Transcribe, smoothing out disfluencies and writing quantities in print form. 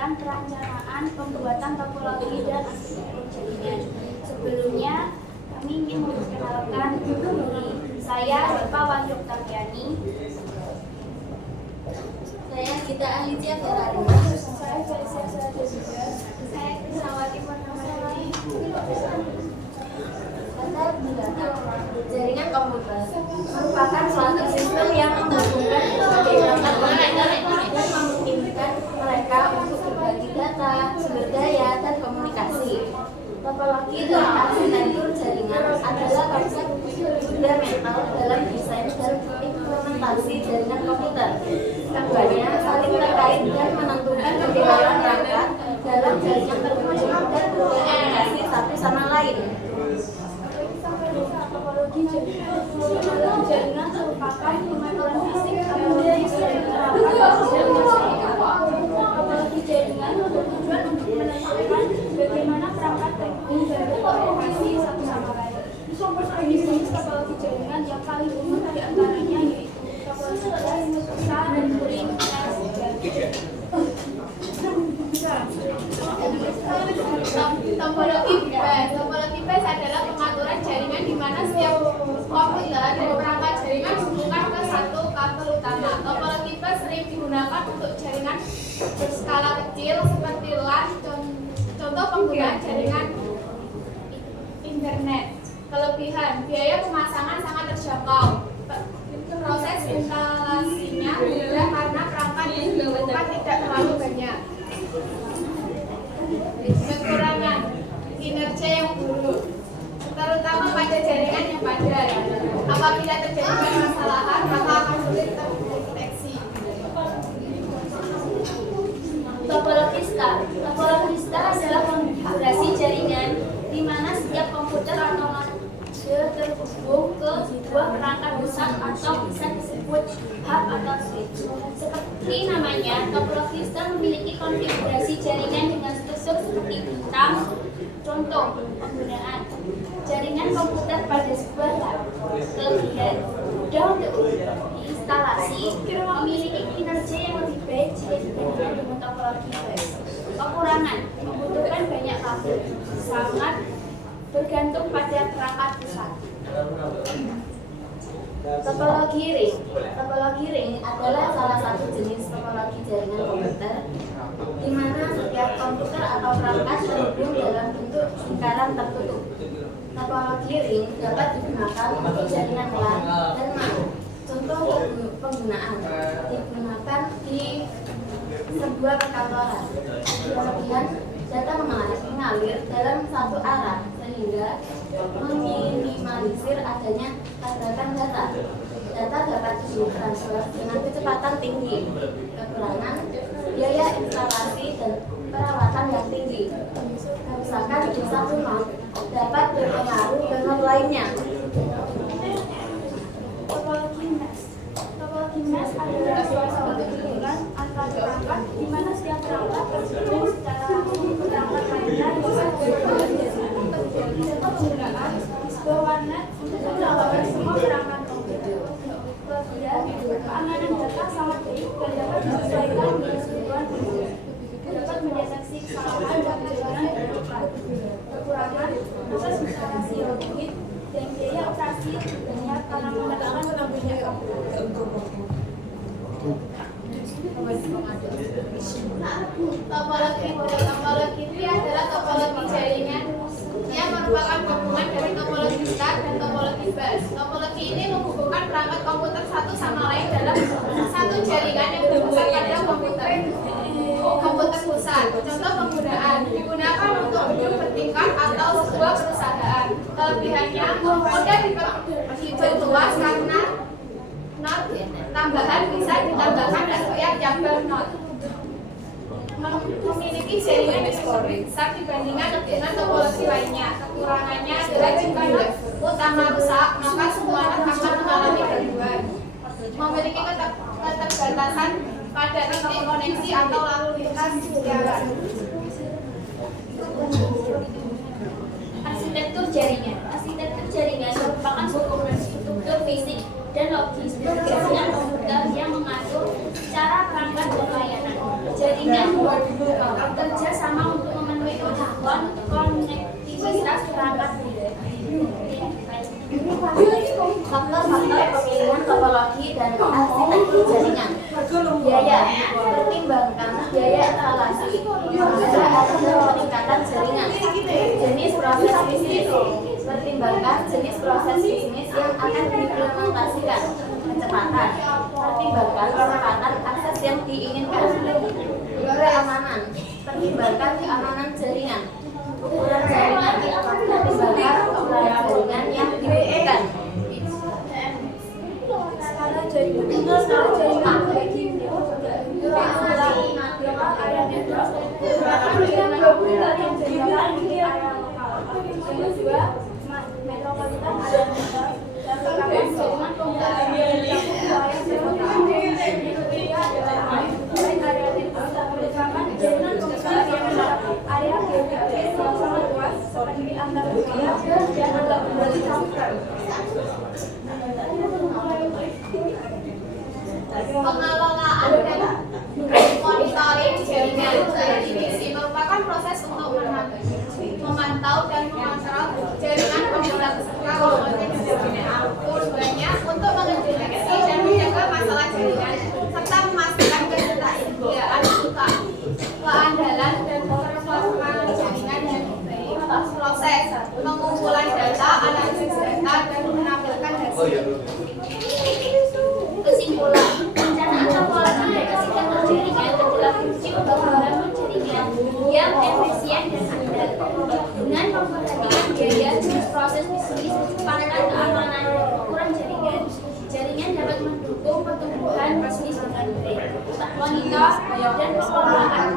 menjelaskan perencanaan pembuatan topologi dan arsitektur jaringan. Sebelumnya, kami ingin memperkenalkan diri. Saya Bapak Wahyu Oktaviani. Saya Gita Alicia Ferrari. Saya Felicia Suraja juga. Saya Krisnawati Purnamawati. Jaringan komputer merupakan suatu sistem yang menghubungkan berbagai perangkat dan memungkinkan mereka untuk berbagi data, sumber daya, dan komunikasi. Topologi dan arsitektur jaringan adalah konsep fundamental dalam desain dan implementasi jaringan komputer. Keduanya saling terkait dan menentukan kebebasan perangkat dalam jaringan terhubung dan berkomunikasi satu sama lain. Topologi jaringan merupakan pengaturan fisik harmonis dari perangkat topologi jaringan bertujuan untuk menentukan bagaimana perangkat terhubung dan berkomunikasi satu sama lain. Jenis topologi jaringan yang paling umum di antaranya yaitu topologi besar dan ring Topologi bus adalah pengaturan jaringan di mana setiap komputer dan perangkat jaringan dihubungkan ke satu kabel utama. Topologi bus sering digunakan untuk jaringan berskala kecil seperti LAN, contoh penggunaan jaringan internet. Kelebihan, biaya pemasangan sangat terjangkau. Proses instalasinya mudah karena perangkat yang dibutuhkan tidak terlalu banyak. Kekurangan, kinerja yang buruk, terutama pada jaringan yang padat. Apabila terjadi permasalahan, maka akan sulit terdeteksi. Topologi star. Topologi star adalah konfigurasi jaringan di mana setiap komputer atau node terhubung ke sebuah perangkat besar atau bisa disebut hub atau switch. Seperti namanya, topologi star memiliki konfigurasi jaringan dengan struktur seperti bintang. Contoh penggunaan jaringan komputer pada sebuah hub. Kelebihan, mudah untuk diinstalasi, memiliki kinerja yang lebih baik jika dibandingkan dengan topologi bus. Kekurangan, membutuhkan banyak kabel, sangat bergantung pada perangkat pusat. Topologi ring. Topologi ring adalah salah satu jenis topologi jaringan komputer di mana setiap komputer atau perangkat terhubung dalam bentuk lingkaran tertutup. Topologi ring dapat digunakan untuk jaringan LAN dan MAN. Contoh penggunaan digunakan di sebuah perkantoran. Kemudian data mengalir dalam satu arah sehingga meminimalisir adanya tabrakan data. Data dapat ditransfer dengan kecepatan tinggi. Kekurangan, biaya instalasi dan perawatan yang tinggi. Kerusakan di satu node dapat berpengaruh ke node lainnya. Topologi mesh. Topologi mesh adalah suatu hubungan antara perangkat di mana setiap perangkat terhubung secara langsung ke perangkat lainnya bisa berhubungan contoh penggunaan disco warnet untuk mencapai semua perangkat komputer. Kelebihan, keamanan data sangat baik dan dapat disesuaikan dengan kebutuhan pengguna. Dapat mendeteksi kesalahan dan penyebaran dengan cepat. Kekurangan, proses instalasi rumit dan biaya operasi banyak karena menggunakan banyak komputer. Topologi tree adalah topologi jaringan yang merupakan gabungan dari topologi star dan topologi bus. Topologi ini menghubungkan perangkat komputer satu sama lain dalam satu jaringan yang berpusat pada komputer pusat. Contoh penggunaan digunakan untuk gedung bertingkat atau sebuah perusahaan. Kelebihannya mudah diperluas karena node tambahan bisa ditambahkan dan setiap cabang node memiliki jaringan yang besar dibandingkan dengan topologi lainnya. Kekurangannya adalah jika node utama rusak, maka semua node akan mengalami gangguan. Memiliki keterbatasan pada titik koneksi atau lalu lintas jalan. Arsitektur jaringan. Arsitektur jaringan merupakan struktur fisik dan logistik jaringan komputer yang mengatur cara perangkat dan layanan. Jaringan merupakan bekerja sama untuk memenuhi kebutuhan konektivitas perangkat. Faktor-faktor pemilihan topologi dan arsitektur jaringan. Biaya, pertimbangkan biaya instalasi, ada peningkatan jaringan. Jenis proses bisnis, pertimbangkan jenis proses bisnis yang akan diimplementasikan. Kecepatan, pertimbangkan kecepatan akses yang diinginkan. Keamanan, pertimbangkan keamanan jaringan. Ukuran jaringan, pertimbangkan ukuran jaringan yang dibutuhkan. Skala jaringan bagi area network. Kedua, metropolitan area network. Dan pertama, jaringan komunikasi wilayah metropolitan. Ketiga adalah area network. Pertama, jaringan komunikasi yang mencakup area geografis yang sangat luas seperti antar wilayah dan antar provinsi. Pengelolaan dan monitoring jaringan divisi merupakan proses untuk memantau dan mengontrol jaringan komputer serta komponen jaringan. Tujuannya untuk mendeteksi dan menjaga masalah jaringan serta memastikan ketersediaan keandalan dan performa jaringan yang baik. Proses pengumpulan data, analisis data, dan menampilkan hasil. Kesimpulan, perencanaan topologi dan arsitektur jaringan adalah kunci untuk membangun jaringan yang efisien dan andal. Dengan memperhatikan biaya, jenis proses bisnis, kecepatan, keamanan, dan ukuran jaringan, jaringan dapat mendukung pertumbuhan bisnis dengan baik. Wanita dan pengelolaan